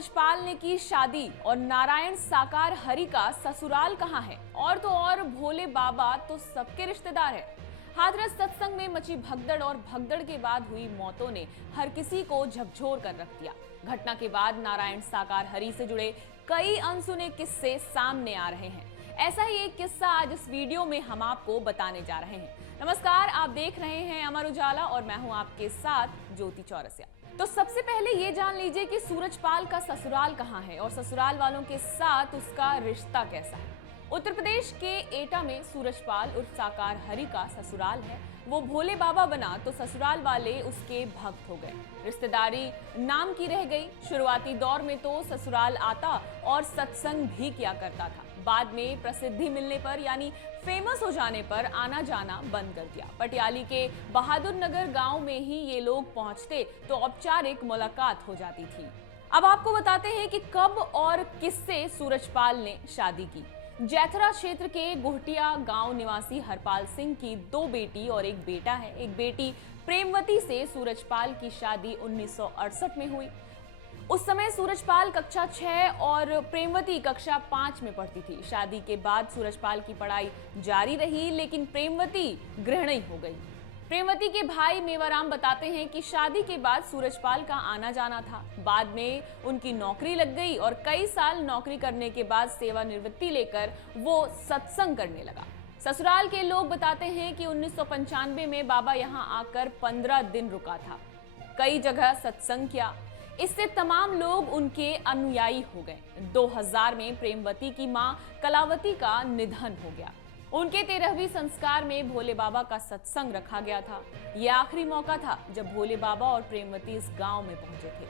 सूरजपाल ने की शादी और नारायण साकार हरि का ससुराल कहाँ है? और तो और भोले बाबा तो सबके रिश्तेदार है। हाथरस सत्संग में मची भगदड़ और भगदड़ के बाद हुई मौतों ने हर किसी को झकझोर कर रख दिया। घटना के बाद नारायण साकार हरि से जुड़े कई अनसुने किस्से सामने आ रहे हैं। ऐसा ही एक किस्सा आज इस वीडियो में हम आपको बताने जा रहे हैं। नमस्कार, आप देख रहे हैं अमर उजाला और मैं हूं आपके साथ ज्योति चौरसिया। तो सबसे पहले ये जान लीजिए कि सूरजपाल का ससुराल कहाँ है और ससुराल वालों के साथ उसका रिश्ता कैसा है। उत्तर प्रदेश के एटा में सूरजपाल उर्फ साकार हरि का ससुराल है। वो भोले बाबा बना तो ससुराल वाले उसके भक्त हो गए। रिश्तेदारी नाम की रह गई। शुरुआती दौर में तो ससुराल आता और सत्संग भी किया करता था। बाद में प्रसिद्धि मिलने पर यानी फेमस हो जाने पर आना जाना बंद कर दिया। पटियाली के बहादुर नगर गांव में ही ये लोग पहुंचते तो औपचारिक मुलाकात हो जाती थी। अब आपको बताते हैं कि कब और किससे सूरजपाल ने शादी की। जैथरा क्षेत्र के गुहटिया गांव निवासी हरपाल सिंह की 2 बेटी और 1 बेटा है। एक बेटी प्रेमवती से सूरजपाल की शादी 1968 में हुई। उस समय सूरजपाल कक्षा 6 और प्रेमवती कक्षा 5 में पढ़ती थी। शादी के बाद सूरजपाल की पढ़ाई जारी रही, लेकिन प्रेमवती गृहिणी हो गई। प्रेमवती के भाई मेवाराम बताते हैं कि शादी के बाद सूरजपाल का आना जाना था। बाद में उनकी नौकरी लग गई और कई साल नौकरी करने के बाद सेवानिवृत्ति लेकर वो सत्संग करने लगा। ससुराल के लोग बताते हैं कि 1995 में बाबा यहाँ आकर 15 दिन रुका था। कई जगह सत्संग किया। इससे तमाम लोग उनके अनुयायी हो गए। 2000 में प्रेमवती की मां कलावती का निधन हो गया। उनके 13वीं संस्कार में भोले बाबा का सत्संग रखा गया था। यह आखिरी मौका था जब भोले बाबा और प्रेमवती इस गांव में पहुंचे थे।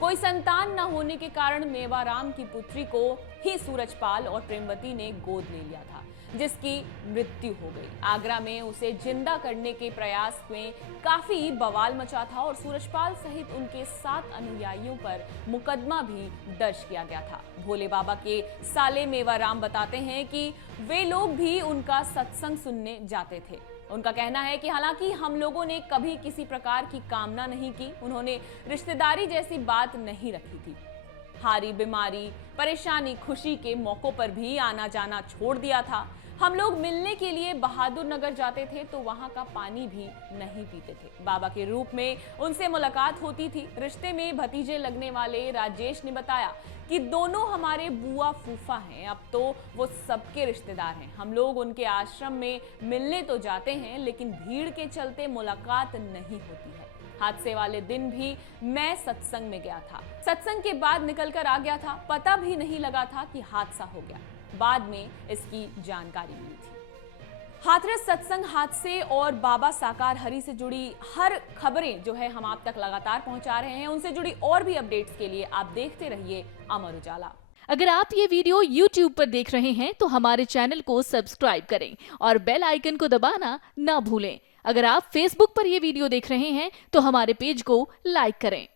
कोई संतान न होने के कारण मेवाराम की पुत्री को ही सूरजपाल और प्रेमवती ने गोद ले लिया था, जिसकी मृत्यु हो गई। आगरा में उसे जिंदा करने के प्रयास में काफी बवाल मचा था और सूरजपाल सहित उनके 7 अनुयायियों पर मुकदमा भी दर्ज किया गया था। भोले बाबा के साले मेवाराम बताते हैं कि वे लोग भी उनका सत्संग सुनने जाते थे। उनका कहना है कि हालांकि हम लोगों ने कभी किसी प्रकार की कामना नहीं की, उन्होंने रिश्तेदारी जैसी बात नहीं रखी थी। हारी बीमारी, परेशानी, खुशी के मौकों पर भी आना जाना छोड़ दिया था। हम लोग मिलने के लिए बहादुर नगर जाते थे तो वहां का पानी भी नहीं पीते थे। बाबा के रूप में उनसे मुलाकात होती थी। रिश्ते में भतीजे लगने वाले राजेश ने बताया कि दोनों हमारे बुआ फूफा हैं। अब तो वो सबके रिश्तेदार हैं। हम लोग उनके आश्रम में मिलने तो जाते हैं, लेकिन भीड़ के चलते मुलाकात नहीं होती है। हादसे वाले दिन भी मैं सत्संग में गया था। सत्संग के बाद निकलकर आ गया था। पता भी नहीं लगा था कि हादसा हो गया। बाद में इसकी जानकारी मिली थी। हाथरस सत्संग हादसे और बाबा साकार हरि से जुड़ी हर खबरें जो है हम आप तक लगातार पहुंचा रहे हैं। उनसे जुड़ी और भी अपडेट्स के लिए आप देखते रहिए अमर उजाला। अगर आप ये वीडियो YouTube पर देख रहे हैं तो हमारे चैनल को सब्सक्राइब करें और बेल आइकन को दबाना ना भूलें। अगर आप Facebook पर ये वीडियो देख रहे हैं तो हमारे पेज को लाइक करें।